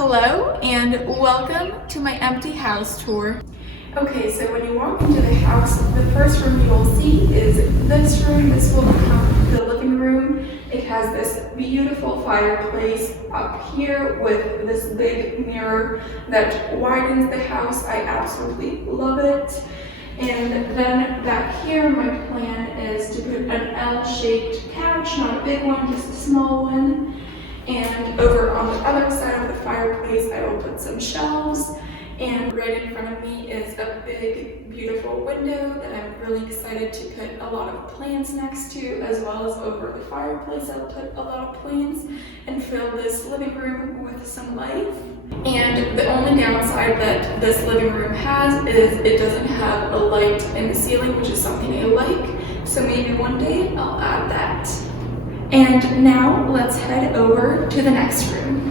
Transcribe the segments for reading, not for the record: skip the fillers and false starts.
Hello and welcome to my empty house tour. Okay, so when you walk into the house, the first room you will see is this room. This will become the living room. It has this beautiful fireplace up here with this big mirror that widens the house. I absolutely love it. And then back here, my plan is to put an L-shaped couch, not a big one, just a small one. And over on the other side of the fireplace, I will put some shelves. And right in front of me is a big, beautiful window that I'm really excited to put a lot of plants next to, as well as over the fireplace, I'll put a lot of plants and fill this living room with some life. And the only downside that this living room has is it doesn't have a light in the ceiling, which is something I like. So maybe one day I'll add that. And now let's head over to the next room.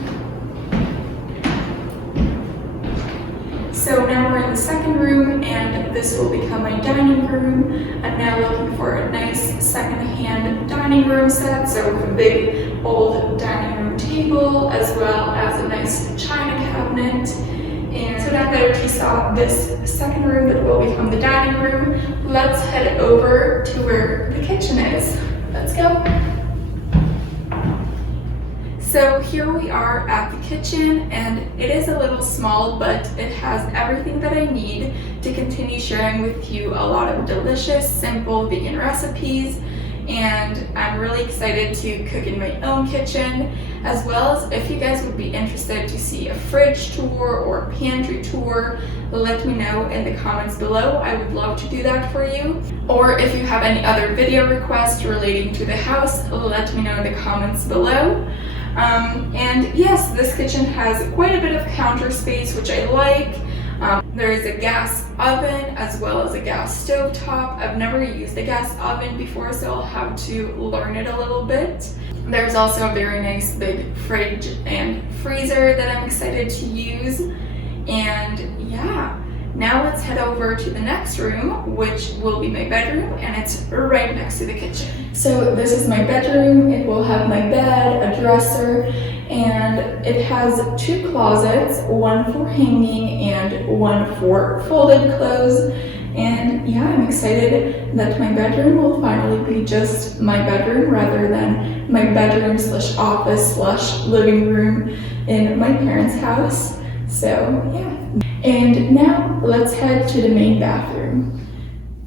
So now we're in the second room, and this will become my dining room. I'm now looking for a nice second-hand dining room set, so with a big old dining room table, as well as a nice china cabinet. And so now that you saw this second room that will become the dining room, let's head over to where the kitchen is. Let's go. So here we are at the kitchen, and it is a little small, but it has everything that I need to continue sharing with you a lot of delicious, simple vegan recipes. And I'm really excited to cook in my own kitchen, as well as if you guys would be interested to see a fridge tour or a pantry tour, let me know in the comments below. I would love to do that for you. Or if you have any other video requests relating to the house, let me know in the comments below. And yes, this kitchen has quite a bit of counter space, which I like. There is a gas oven as well as a gas stove top. I've never used a gas oven before, so I'll have to learn it a little bit. There's also a very nice big fridge and freezer that I'm excited to use. And yeah, now let's head over to the next room, which will be my bedroom, and it's right next to the kitchen. So this is my bedroom. It will have my bed, a dresser, and it has two closets, one for hanging and one for folded clothes. And yeah, I'm excited that my bedroom will finally be just my bedroom rather than my bedroom slash office slash living room in my parents' house. So yeah. And now let's head to the main bathroom.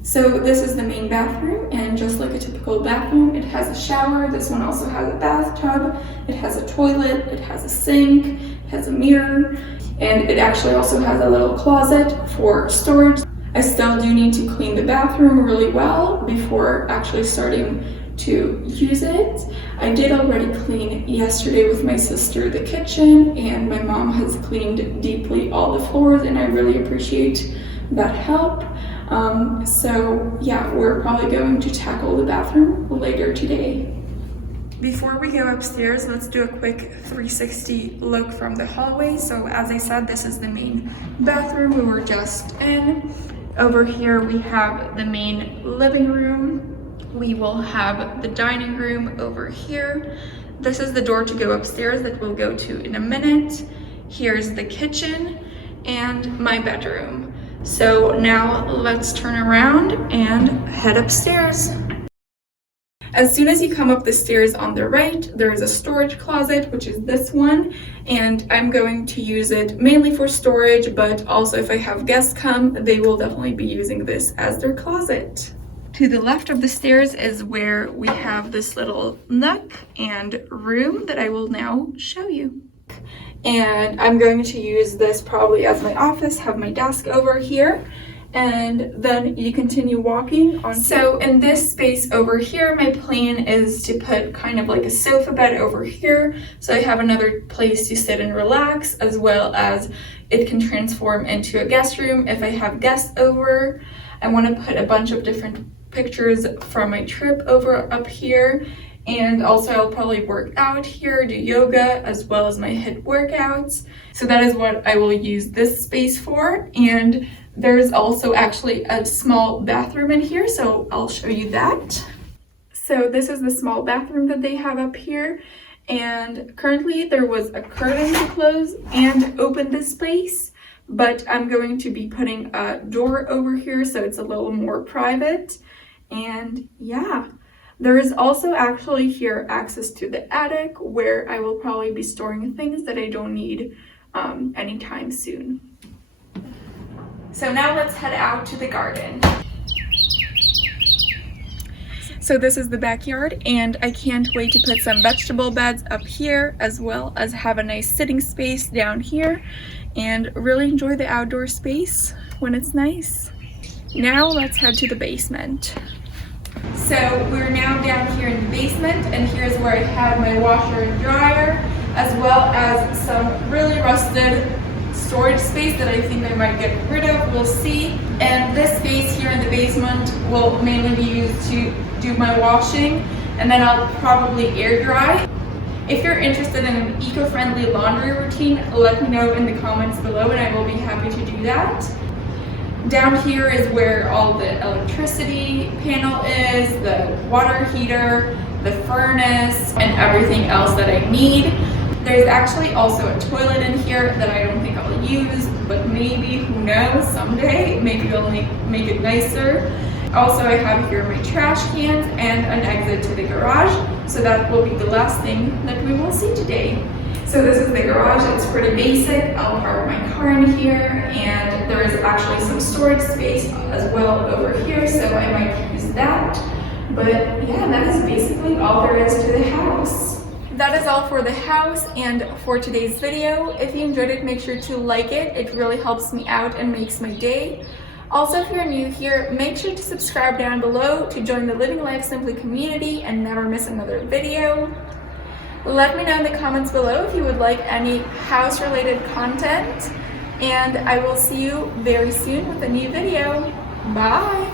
So this is the main bathroom, and just like a typical bathroom, it has a shower. This one also has a bathtub. It has a toilet, it has a sink, it has a mirror, and it actually also has a little closet for storage. I still do need to clean the bathroom really well before actually starting to use it. I did already clean yesterday with my sister the kitchen, and my mom has cleaned deeply all the floors, and I really appreciate that help. So yeah, we're probably going to tackle the bathroom later today. Before we go upstairs, let's do a quick 360 look from the hallway. So as I said, this is the main bathroom we were just in. Over here we have the main living room. We will have the dining room over here. This is the door to go upstairs that we'll go to in a minute. Here's the kitchen and my bedroom. So now let's turn around and head upstairs. As soon as you come up the stairs on the right, there is a storage closet, which is this one, and I'm going to use it mainly for storage, but also if I have guests come, they will definitely be using this as their closet. To the left of the stairs is where we have this little nook and room that I will now show you. And I'm going to use this probably as my office, have my desk over here, and then you continue walking on. So in this space over here, my plan is to put kind of like a sofa bed over here, so I have another place to sit and relax, as well as it can transform into a guest room if I have guests over. I want to put a bunch of different pictures from my trip over up here. And also I'll probably work out here, do yoga, as well as my HIIT workouts. So that is what I will use this space for. And there's also actually a small bathroom in here, so I'll show you that. So this is the small bathroom that they have up here. And currently there was a curtain to close and open this space, but I'm going to be putting a door over here so it's a little more private. And yeah, there is also actually here access to the attic where I will probably be storing things that I don't need anytime soon. So now let's head out to the garden. So this is the backyard, and I can't wait to put some vegetable beds up here, as well as have a nice sitting space down here and really enjoy the outdoor space when it's nice. Now let's head to the basement. So we're now down here in the basement, and here's where I have my washer and dryer, as well as some really rusted storage space that I think I might get rid of, we'll see. And this space here in the basement will mainly be used to do my washing, and then I'll probably air dry. If you're interested in an eco-friendly laundry routine, let me know in the comments below and I will be happy to do that. Down here is where all the electricity panel is, the water heater, the furnace, and everything else that I need. There's actually also a toilet in here that I don't think I'll use, but maybe, who knows, someday, maybe I'll make it nicer. Also, I have here my trash cans and an exit to the garage, so that will be the last thing that we will see today. So this is the garage. It's pretty basic. I'll park my car in here, and there is actually some storage space as well over here, so I might use that. But yeah, that is basically all there is to the house. That is all for the house and for today's video. If you enjoyed it, make sure to like it. It really helps me out and makes my day. Also, if you're new here, make sure to subscribe down below to join the Living Life Simply community and never miss another video. Let me know in the comments below if you would like any house-related content, and I will see you very soon with a new video. Bye!